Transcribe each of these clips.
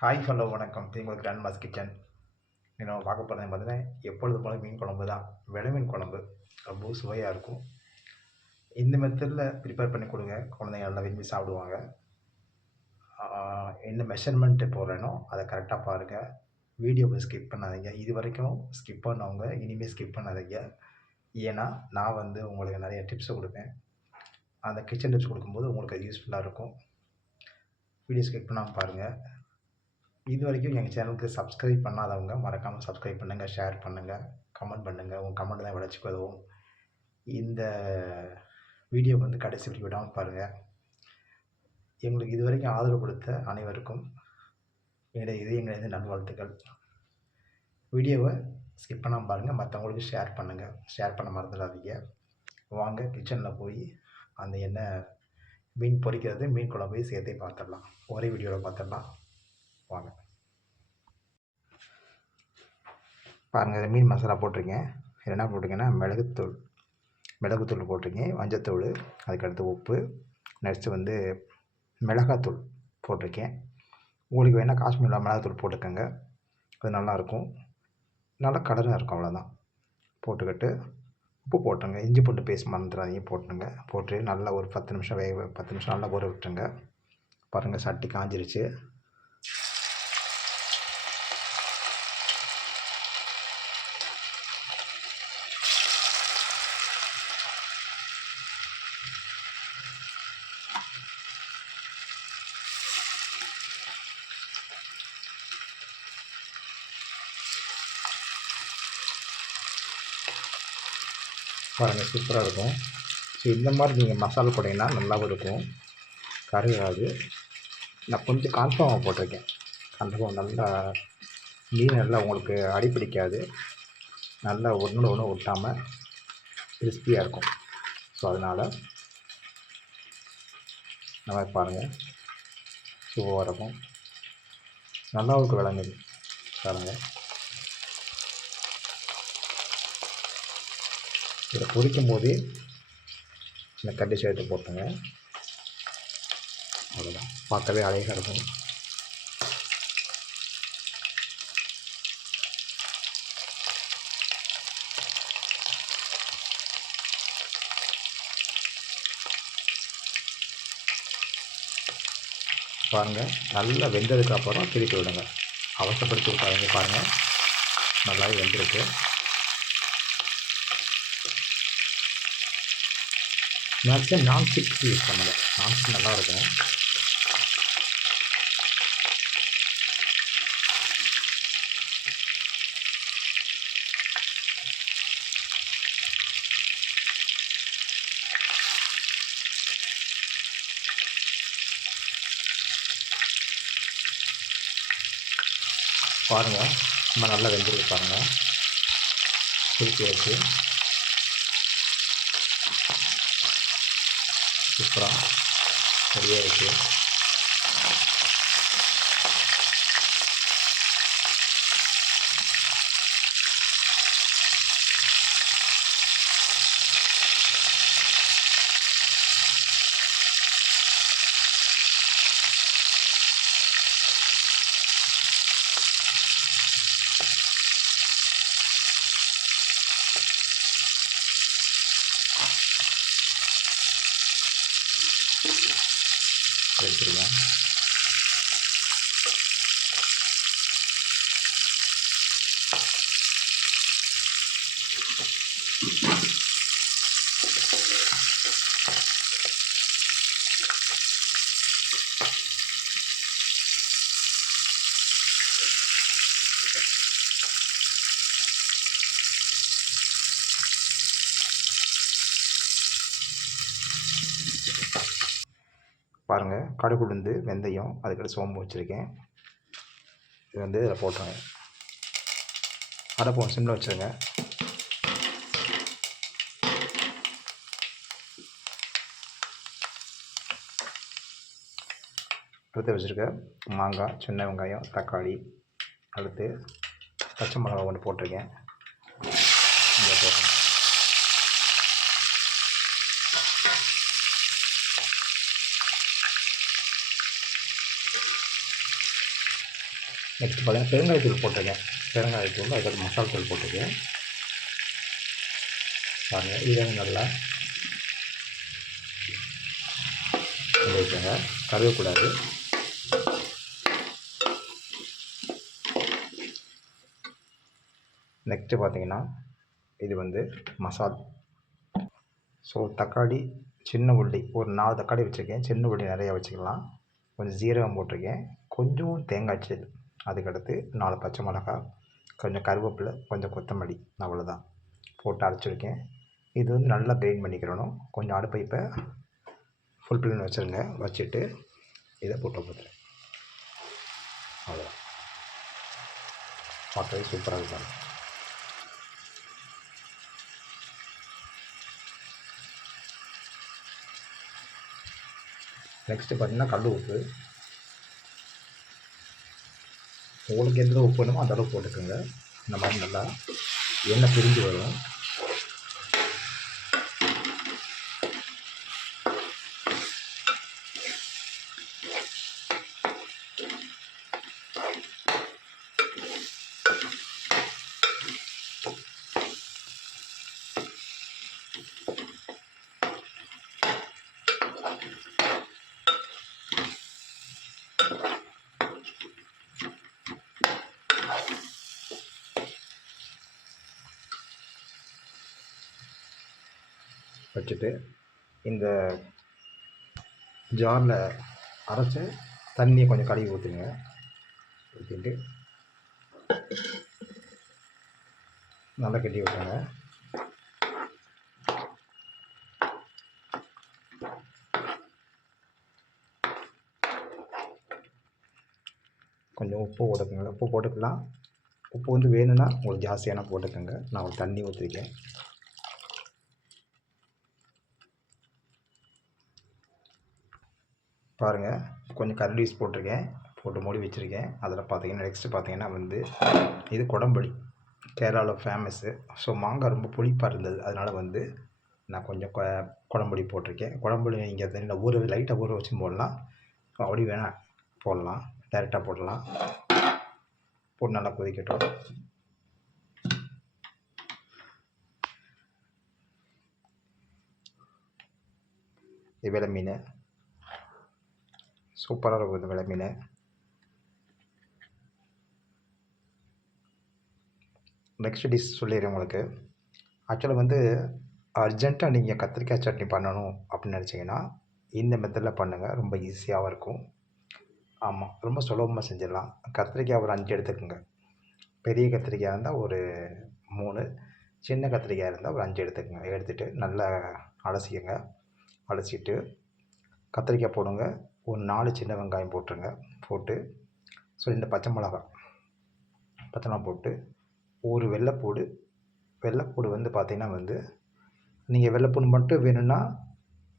Hi hello வணக்கம். உங்களுக்கு grand mass kitchen. நம்ம பார்க்க போகிறது பார்த்தீங்கன்னா, எப்பொழுது போல மீன் குழம்பு தான். வெலை மீன் குழம்பு ரொம்ப சுவையாக இருக்கும். இந்த மெத்தடில் ப்ரிப்பேர் பண்ணி கொடுங்க, குழந்தைங்க நல்லா விரும்பி சாப்பிடுவாங்க. என்ன மெஷர்மெண்ட்டு போடுறேனோ அதை கரெக்டாக பாருங்கள். வீடியோவை ஸ்கிப் பண்ணாதீங்க. இது வரைக்கும் ஸ்கிப் பண்ணவங்க இனிமேல் ஸ்கிப் பண்ணாதீங்க. ஏன்னா நான் உங்களுக்கு நிறைய டிப்ஸை கொடுப்பேன். அந்த கிச்சன் டிப்ஸ் கொடுக்கும்போது உங்களுக்கு அது யூஸ்ஃபுல்லாக இருக்கும். வீடியோ ஸ்கிப் பண்ணாமல் பாருங்கள். இது வரைக்கும் எங்கள் சேனலுக்கு சப்ஸ்கிரைப் பண்ணாதவங்க மறக்காமல் சப்ஸ்கிரைப் பண்ணுங்கள், ஷேர் பண்ணுங்கள், கமெண்ட் பண்ணுங்கள். உங்கள் கமெண்ட் தான் வளர்ச்சிக்கு உதவும். இந்த வீடியோ கடைசி வரைக்கும் விடாமல் பாருங்கள். எங்களுக்கு இது வரைக்கும் ஆதரவு கொடுத்த அனைவருக்கும் என்னுடைய இதயங்களிலிருந்து நல்வாழ்த்துக்கள். வீடியோவை ஸ்கிப் பண்ணாமல் பாருங்கள், மற்றவங்களுக்கு ஷேர் பண்ணுங்கள். ஷேர் பண்ண மறந்துடாதீங்க. வாங்க கிச்சனில் போய் அந்த எண்ணெய் மீன் பொரிக்கிறது, மீன் குழம்பையும் சேர்த்தே பார்த்துடலாம். ஒரே வீடியோவில் பார்த்துடலாம். வாங்க பாருங்கள். மீன் மசாலா போட்டிருக்கேன். என்ன போட்டிருக்கேன்னா மிளகுத்தூள் போட்டிருக்கேன், மஞ்சத்தூள், அதுக்கடுத்து உப்பு, நெக்ஸ்ட்டு மிளகாத்தூள் போட்டிருக்கேன். உங்களுக்கு வேணால் காஷ்மீரில் மிளகாத்தூள் போட்டுக்கோங்க, அது நல்லாயிருக்கும். நல்லா கலராக இருக்கும். அவ்வளோதான். போட்டுக்கிட்டு உப்பு போட்டுருங்க. இஞ்சி பூண்டு பேஸ்ட் மறந்துடாதீங்க, போட்டுருங்க. போட்டு நல்லா ஒரு 10 நிமிஷம் 10 நிமிஷம் நல்லா ஊற விட்டுருங்க. பாருங்கள், சட்டி காஞ்சிருச்சு. பாருங்கள், சூப்பராக இருக்கும். ஸோ இந்த மாதிரி நீங்கள் மசாலா போட்டிங்கன்னா நல்லாவும் இருக்கும், கரையாது. நான் கொஞ்சம் கான்ஃபார்மாக போட்டிருக்கேன். கான்ஃபார்ம் நல்லா மீன் நல்லா உங்களுக்கு அடிப்பிடிக்காது, நல்லா ஒன்று ஒன்று ஒட்டாமல் கிறிஸ்பியாக இருக்கும். ஸோ அதனால் நல்லா பாருங்கள், சூப்பராக இருக்கும், நல்லாவும் இருக்கும். விளங்குது பாருங்கள். இதை பொரிக்கும் போதே இந்த கட்டி சேர்த்து போட்டுங்க. அவ்வளோதான், பார்க்கவே அழகாக இருக்கும். பாருங்கள், நல்லா வெந்ததுக்கப்புறம் திருப்பி விடுங்க. அவசரப்படுத்தி விட்டாங்க. பாருங்கள், நல்லாவே வெந்திருக்கு. மேக்ஸிமம் நான்ஸ்டிக் யூஸ் பண்ணுங்க, நான்ஸ்டிக் நல்லாயிருக்கும். பாருங்கள், ரொம்ப நல்லா வெந்திருக்கு. பாருங்கள், திருப்பி வச்சு சூப்பராக ரெடியாக இருக்குது. எடுத்துருக்கேன். பாருங்கள், கடுகு, உளுந்து, வெந்தயம், அதுக்கடுத்து சோம்பு வச்சுருக்கேன். இது இதில் போட்டுருங்க. அடப்போம் சிம்மில் வச்சுருங்க. அடுத்து வச்சுருக்க மாங்காய், சின்ன வெங்காயம், தக்காளி, அடுத்து பச்சை மிளகா ஒன்று போட்டிருக்கேன். இதை போட்டுருங்க. நெக்ஸ்ட்டு பார்த்தீங்கன்னா பெருங்காயத்தூள் போட்டிருக்கேன். பெருங்காயத்தூள் அதுக்கப்புறம் மசாலா தூள் போட்டிருக்கேன். பாருங்கள், இதை நல்லா வச்சுக்கோங்க, கருகக்கூடாது. நெக்ஸ்ட்டு பார்த்தீங்கன்னா இது வந்து மசால். ஸோ தக்காளி, சின்ன உள்ளி ஒரு 4 தக்காளி வச்சுருக்கேன். சின்ன உள்ளி நிறையா வச்சுக்கலாம். கொஞ்சம் ஜீரகம் போட்டிருக்கேன். கொஞ்சம் தேங்காய் சீல், அதுக்கடுத்து 4 பச்சை மிளகாய், கொஞ்சம் கருவேப்பிலை, கொஞ்சம் கொத்தமல்லி, அவ்வளோதான் போட்டு அரைச்சிருக்கேன். இது வந்து நல்லா கிரைண்ட் பண்ணிக்கிறணும். கொஞ்சம் அடுப்பை இப்போ ஃபுல் ஃப்ளேமில் வச்சுருங்க. வச்சுட்டு இதை போட்டு பார்த்துறேன். அவ்வளோதான், பார்க்கவே சூப்பராக இருக்கும். நெக்ஸ்ட்டு பார்த்திங்கன்னா கல் உப்பு. உங்களுக்கு எந்த உப்பு வேணுமோ அந்த அளவுக்கு போட்டுக்கோங்க. இந்த மாதிரி நல்லா எண்ணெய் பிரிஞ்சு வரும். வச்சுட்டு இந்த ஜாரில் அரைச்சி தண்ணியை கொஞ்சம் கழுவி ஊற்றுங்க. ஊற்றிட்டு நல்லா கட்டி விட்டுருங்க. கொஞ்சம் உப்பு போட்டுக்கோங்க. உப்பு போட்டுக்கலாம். உப்பு வந்து வேணும்னா உங்களுக்கு ஜாஸ்தியான போட்டுக்கோங்க. நான் ஒரு தண்ணி ஊற்றிருக்கேன். பாருங்கள், கொஞ்சம் கரண்ட் யூஸ் போட்டிருக்கேன், போட்டு மூடி வச்சுருக்கேன். அதில் பார்த்தீங்கன்னா நெக்ஸ்ட்டு பார்த்தீங்கன்னா வந்து இது குடம்புளி, கேரளாவில் ஃபேமஸ்ஸு. ஸோ மாங்காய் ரொம்ப புளிப்பாக இருந்தது, அதனால் வந்து நான் கொஞ்சம் குடம்புளி போட்டிருக்கேன். குடம்புளி நீங்கள் தண்ணியில் லைட்டாக ஊற வச்சு போடலாம், அப்படி வேணால் போடலாம், டைரெக்டாக போடலாம். போட்டு நல்லா கொதிக்கட்டும். இது வெலை மீன், சூப்பராக இருக்கும் இந்த வெலை மீன். நெக்ஸ்ட் டிஷ் சொல்லிடுறேன் உங்களுக்கு. ஆக்சுவலாக வந்து அர்ஜென்ட்டாக நீங்கள் கத்திரிக்காய் சட்னி பண்ணணும் அப்படின்னு நினச்சிங்கன்னா இந்த மெத்தடில் பண்ணுங்கள், ரொம்ப ஈஸியாகவும் இருக்கும். ஆமாம், ரொம்ப சுலபமாக செஞ்சிடலாம். கத்திரிக்காய் ஒரு 5 எடுத்துக்கோங்க. பெரிய கத்திரிக்காய் இருந்தால் ஒரு 3, சின்ன கத்திரிக்காய் இருந்தால் ஒரு 5 எடுத்துக்கோங்க. எடுத்துகிட்டு நல்லா அலசிக்கங்க. அலசிட்டு கத்திரிக்காய் போடுங்க. ஒரு 4 சின்ன வெங்காயம் போட்டுருங்க. போட்டு ஸோ இந்த பச்சை மிளகா போட்டு ஒரு வெள்ளைப்பூடு வந்து பார்த்திங்கன்னா வந்து நீங்கள் வெள்ளைப்பூடு மட்டும் வேணும்னா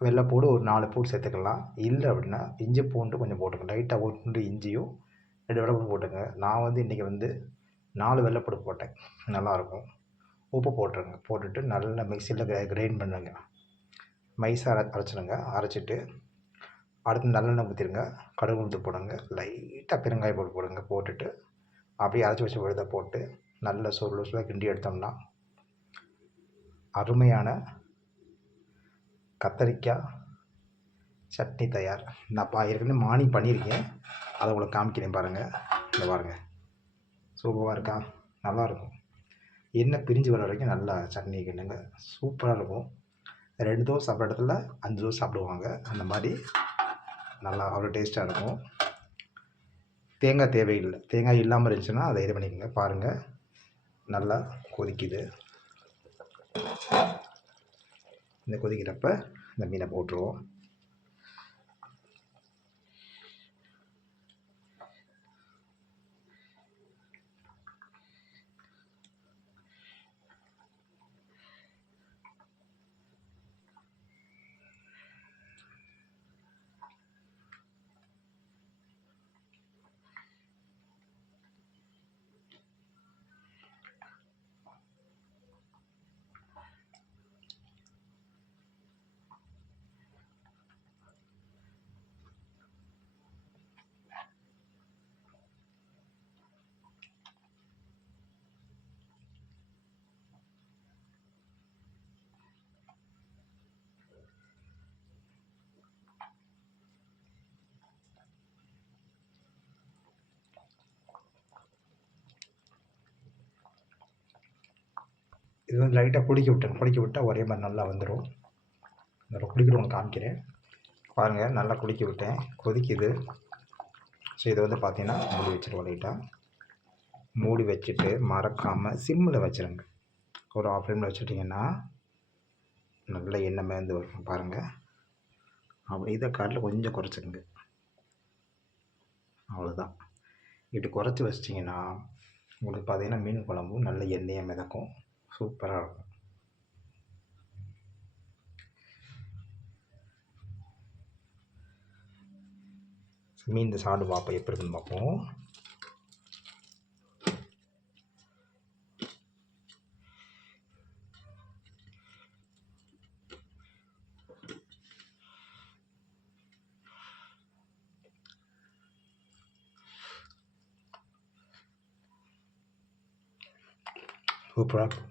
வெள்ளைப்பூடு ஒரு 4 பூடு சேர்த்துக்கலாம். இல்லை அப்படின்னா இஞ்சி பூண்டு கொஞ்சம் போட்டுக்கோங்க. லைட்டாக ஒரு துண்டு இஞ்சியும் 2 வெள்ளைப்பூடு போட்டுங்க. நான் வந்து இன்றைக்கி வந்து 4 வெள்ளைப்பூடு போட்டேன், நல்லாயிருக்கும். உப்பு போட்டுருங்க. போட்டுட்டு நல்லா மிக்சியில் கிரைண்ட் பண்ணுங்க. மைஸாக அரைச்சிடுங்க. அரைச்சிட்டு அடுத்து நல்லெண்ணெய் ஊற்றிடுங்க. கடுகு உளுந்து போடுங்க. லைட்டாக பெருங்காய பொடி போடுங்க. போட்டுட்டு அப்படியே அரைச்சி வச்ச விழுதை போட்டு நல்ல சுருளாக கிண்டி எடுத்தோம்னா அருமையான கத்தரிக்காய் சட்னி தயார். நான் ஏற்கனவே மார்னிங் பண்ணியிருக்கேன், அதை உங்களுக்கு காமிக்கிறேன் பாருங்கள். இந்த பாருங்கள், சூப்பராக இருக்கா? நல்லாயிருக்கும். எண்ணெய் பிரிஞ்சு வர வரைக்கும் நல்லா சட்னி கிண்டுங்க, சூப்பராக இருக்கும். 2 தோசை சாப்பிட்ற இடத்துல 5 தோசை சாப்பிடுவாங்க. அந்த மாதிரி நல்லா அவ்வளோ டேஸ்ட்டாக இருக்கும். தேங்காய் தேவையில்லை. தேங்காய் இல்லாமல் இருந்துச்சுன்னா அதை இது பண்ணிக்கோங்க. பாருங்கள், நல்லா கொதிக்குது. இந்த கொதிக்கிறப்ப இந்த மீனை போட்டுருவோம். இது வந்து லைட்டாக கொதிக்க விட்டால் ஒரே மாதிரி நல்லா வந்துடும். நான் குடிக்கிற உங்களுக்கு காமிக்கிறேன் பாருங்கள். நல்லா குடிக்க விட்டேன், கொதிக்குது. ஸோ இதை வந்து பார்த்தீங்கன்னா மூடி வச்சுருவோம். லைட்டாக மூடி வச்சுட்டு மறக்காமல் சிம்மில் வச்சுருங்க. ஒரு ஆஃப் ஃப்ளேமில் வச்சுட்டிங்கன்னா நல்ல எண்ணெய் மேந்து வரும் பாருங்கள். அப்படி இதை காட்டில் கொஞ்சம் குறைச்சிருங்க, அவ்வளோதான். இப்படி குறைச்சி வச்சிட்டிங்கன்னா உங்களுக்கு பார்த்தீங்கன்னா மீன் குழம்பும் நல்ல எண்ணெயை மிதக்கும், சூப்பராக இருக்கும். மீன் சாப்பிட்டு பார்ப்போம் எப்படி இருக்குன்னு பார்ப்போம். சூப்பராக இருக்கும்.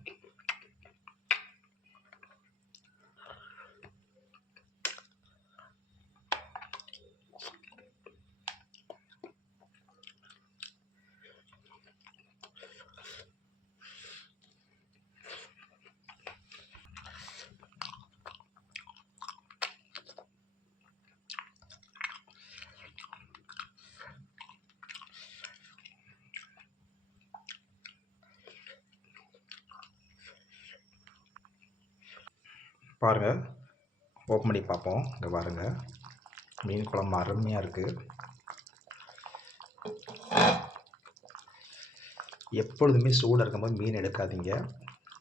பாருங்கள், ஓப்பன் பண்ணி பார்ப்போம். இங்கே பாருங்கள், மீன் குழம்பு அருமையாக இருக்குது. எப்பொழுதுமே சூடாக இருக்கும்போது மீன் எடுக்காதீங்க,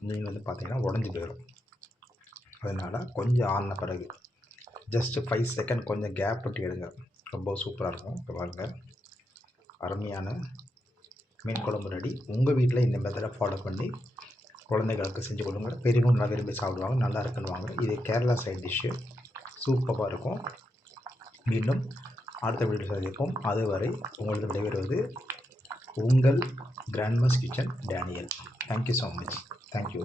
மீன் வந்து பார்த்திங்கன்னா உடஞ்சி போயிடும். அதனால் கொஞ்சம் ஆறின பிறகு ஜஸ்ட்டு 5 செகண்ட் கொஞ்சம் கேப் விட்டு எடுங்க, ரொம்ப சூப்பராக இருக்கும். இப்போ பாருங்கள், அருமையான மீன் குழம்பு ரெடி. உங்கள் வீட்டில் இந்த மெத்தடை ஃபாலோ பண்ணி குழந்தைகளுக்கு செஞ்சு கொடுங்க. பெரியவங்க நல்லா விரும்பி சாப்பிடுவாங்க, நல்லா இருக்குன்னுவாங்க. இது கேரளா சைட் டிஷ்ஷு, சூப்பராக இருக்கும். மீண்டும் அடுத்த வீடியோ சந்திப்போம். அதுவரை உங்களது விடைபெறுவது உங்கள் Grandma's kitchen Daniel. Thank you so much. Thank you.